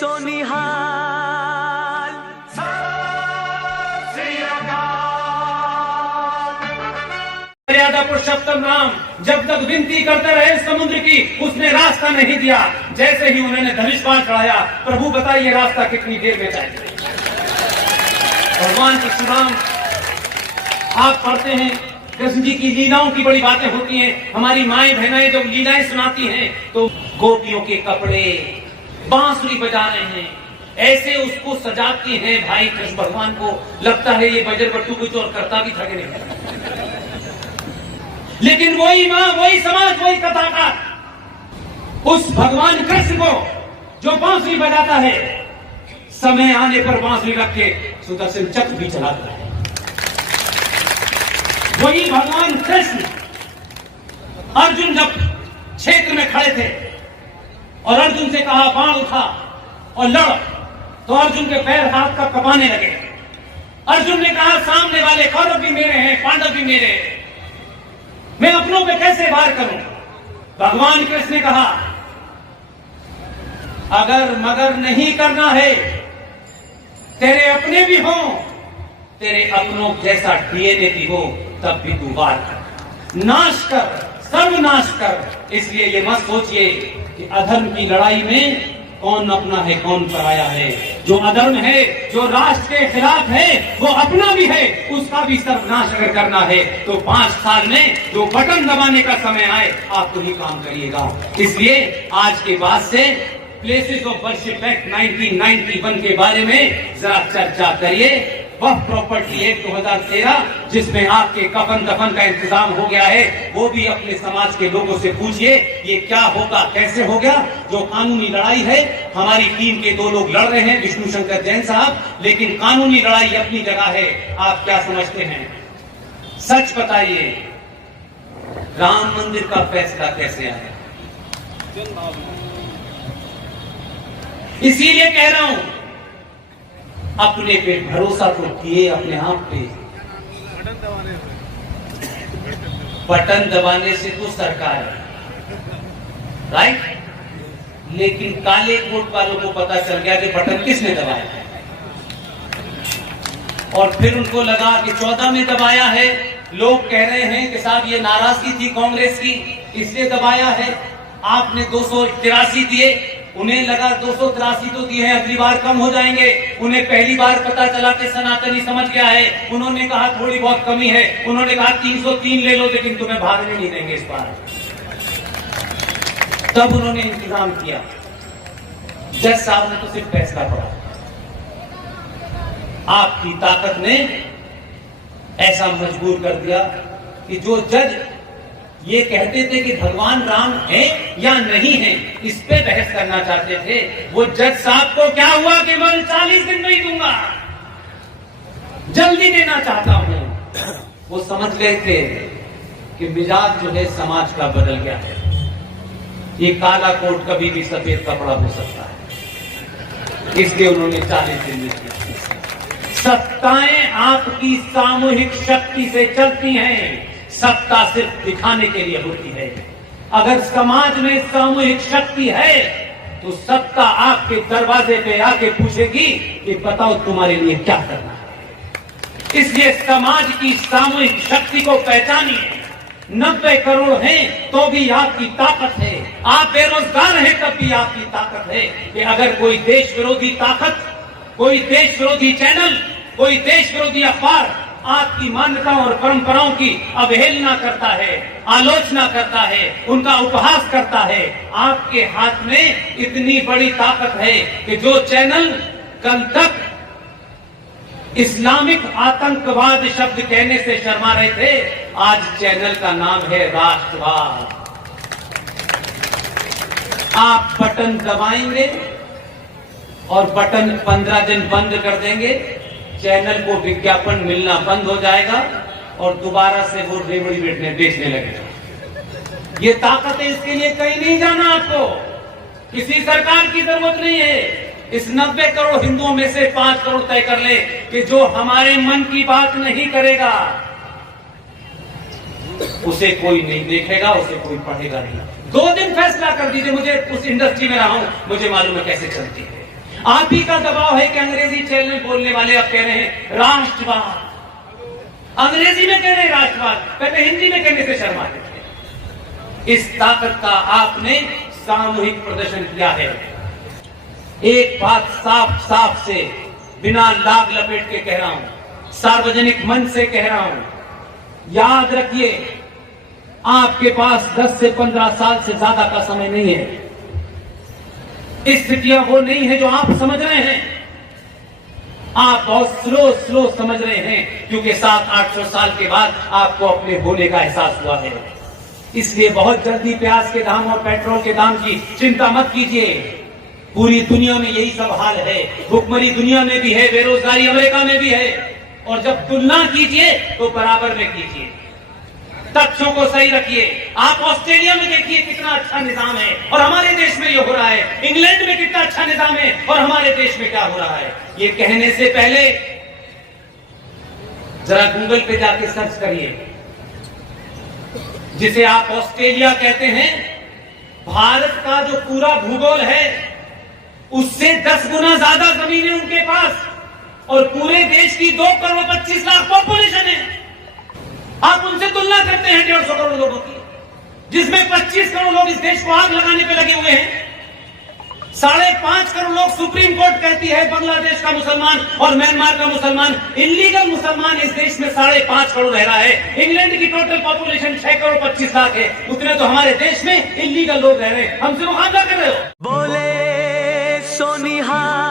सोनिहाल। मर्यादा पुरुषोत्तम राम जब तक विनती करते रहे समुद्र की, उसने रास्ता नहीं दिया। जैसे ही उन्होंने धनुष-बाण चढ़ाया, प्रभु बताइए रास्ता कितनी देर में जाएगा। भगवान परशुराम, आप पढ़ते हैं कृष्ण जी की लीलाओं की बड़ी बातें होती हैं। हमारी माएं बहनें जब लीलाएं सुनाती हैं तो गोपियों के कपड़े बांसुरी बजा रहे हैं, ऐसे उसको सजाती हैं। भाई कृष्ण भगवान को लगता है ये बजरबट्टू कुछ और करता भी था कि नहीं। लेकिन वही मां, वही समाज, वही कथाकार उस भगवान कृष्ण को जो बांसुरी बजाता है, समय आने पर बांसुरी रख के सुदर्शन चक्र भी चलाता है। वही भगवान कृष्ण अर्जुन जब क्षेत्र में खड़े थे और अर्जुन से कहा बाण उठा और लड़, तो अर्जुन के पैर हाथ का कपाने लगे। अर्जुन ने कहा सामने वाले कौरव भी मेरे हैं, पांडव भी मेरे हैं, मैं अपनों पे कैसे वार करूं। भगवान कृष्ण ने कहा अगर मगर नहीं करना है, तेरे अपने भी हो, तेरे अपनों जैसा डीएनए भी हो, तब भी तू वार कर, नाश कर, सर्वनाश कर। इसलिए ये मत सोचिए कि अधर्म की लड़ाई में कौन अपना है कौन पराया है। जो अधर्म है, जो राष्ट्र के खिलाफ है, वो अपना भी है, उसका भी सर्वनाश अगर करना है तो 5 साल में जो बटन दबाने का समय आए, आप तो ही काम करिएगा। इसलिए आज के बाद से प्लेसेस ऑफ वर्शिप एक्ट 1991 के बारे में जरा चर्चा करिए। वह प्रॉपर्टी एक्ट 2013 जिसमें आपके कफन दफन का इंतजाम हो गया है, वो भी अपने समाज के लोगों से पूछिए ये क्या होगा, कैसे हो गया। जो कानूनी लड़ाई है, हमारी टीम के 2 लोग लड़ रहे हैं, विष्णु शंकर जैन साहब, लेकिन कानूनी लड़ाई अपनी जगह है। आप क्या समझते हैं? सच बताइए, राम मंदिर का फैसला कैसे आया? इसीलिए कह रहा हूं, अपने पे भरोसा तो किए, अपने आप पे। बटन दबाने से तो सरकार है, राइट? लेकिन काले कोट वालों को पता चल गया कि बटन किसने दबाया, और फिर उनको लगा कि 14 में दबाया है। लोग कह रहे हैं कि साहब ये नाराजगी थी कांग्रेस की, इसलिए दबाया है। आपने 283 दिए, उन्हें लगा 283 तो दिए हैं, अगली बार कम हो जाएंगे। उन्हें पहली बार पता चला कि सनातनी समझ गया है, उन्होंने कहा थोड़ी बहुत कमी है, उन्होंने कहा 303 ले लो, लेकिन तुम्हें भागने नहीं देंगे इस बार। तब उन्होंने इंतजाम किया। जज साहब ने तो सिर्फ फैसला पड़ा, आपकी ताकत ने ऐसा मजबूर कर दिया कि जो जज ये कहते थे कि भगवान राम है या नहीं है, इस पे बहस करना चाहते थे, वो जज साहब को क्या हुआ कि मैं 40 दिन नहीं दूंगा, जल्दी देना चाहता हूं। वो समझ गए थे कि मिजाज जो है समाज का बदल गया है। ये काला कोट कभी भी सफेद कपड़ा हो सकता है, इसलिए उन्होंने 40 दिन दिए। सत्ताएं आपकी सामूहिक शक्ति से चलती हैं, सत्ता सिर्फ दिखाने के लिए होती है। अगर समाज में सामूहिक शक्ति है तो सत्ता आपके दरवाजे पे आके पूछेगी कि बताओ तुम्हारे लिए क्या करना है। इसलिए समाज की सामूहिक शक्ति को पहचानिए। 90 करोड़ हैं तो भी आपकी ताकत है, आप बेरोजगार हैं तब भी आपकी ताकत है। कि अगर कोई देश विरोधी ताकत, कोई देश विरोधी चैनल, कोई देश विरोधी अखबार आपकी मान्यताओं और परंपराओं की अवहेलना करता है, आलोचना करता है, उनका उपहास करता है, आपके हाथ में इतनी बड़ी ताकत है कि जो चैनल कल तक इस्लामिक आतंकवाद शब्द कहने से शर्मा रहे थे, आज चैनल का नाम है राष्ट्रवाद। आप बटन दबाएंगे और बटन 15 दिन बंद कर देंगे, चैनल को विज्ञापन मिलना बंद हो जाएगा और दोबारा से वो रेवड़ी बेचने लगेगा। ये ताकत है, इसके लिए कहीं नहीं जाना, आपको किसी सरकार की जरूरत नहीं है। इस 90 करोड़ हिंदुओं में से 5 करोड़ तय कर ले कि जो हमारे मन की बात नहीं करेगा उसे कोई नहीं देखेगा, उसे कोई पढ़ेगा नहीं। 2 दिन फैसला कर दीजिए। मुझे उस इंडस्ट्री में रहा हूं, मुझे मालूम है कैसे चलती है। आप ही का दबाव है कि अंग्रेजी चैनल बोलने वाले अब कह रहे हैं राष्ट्रवाद, अंग्रेजी में कह रहे हैं राष्ट्रवाद, पहले हिंदी में कहने से शर्माते थे। इस ताकत का आपने सामूहिक प्रदर्शन किया है। एक बात साफ साफ से बिना लाग लपेट के कह रहा हूं, सार्वजनिक मंच से कह रहा हूं, याद रखिए आपके पास 10 से 15 साल से ज्यादा का समय नहीं है। स्थितियां वो नहीं है जो आप समझ रहे हैं, आप बहुत स्लो समझ रहे हैं, क्योंकि 700-800 साल के बाद आपको अपने होने का एहसास हुआ है। इसलिए बहुत जल्दी प्याज के दाम और पेट्रोल के दाम की चिंता मत कीजिए। पूरी दुनिया में यही सब हाल है, भुखमरी दुनिया में भी है, बेरोजगारी अमेरिका में भी है। और जब तुलना कीजिए तो बराबर में कीजिए, तथ्यों को सही रखिए। आप ऑस्ट्रेलिया में देखिए कितना अच्छा निजाम है और हमारे देश में ये हो रहा है, इंग्लैंड में कितना अच्छा निजाम है और हमारे देश में क्या हो रहा है। ये कहने से पहले जरा गूगल पे जाके सर्च करिए, जिसे आप ऑस्ट्रेलिया कहते हैं, भारत का जो पूरा भूगोल है उससे 10 गुना ज्यादा जमीनें उनके पास और पूरे देश की 2 करोड़ 25 लाख पॉपुलेशन है। आप उनसे तुलना करते हैं 150 करोड़ लोगों की, जिसमें 25 करोड़ लोग इस देश को आग लगाने पे लगे हुए हैं। 5.5 करोड़ लोग, सुप्रीम कोर्ट कहती है, बांग्लादेश का मुसलमान और म्यांमार का मुसलमान, इलीगल मुसलमान इस देश में 5.5 करोड़ रह रहा है। इंग्लैंड की टोटल पॉपुलेशन 6 करोड़ 25 लाख है, उतने तो हमारे देश में इलीगल लोग रह रहे हैं। हमसे मुकाबला कर रहे हो। बोले सोनिहार।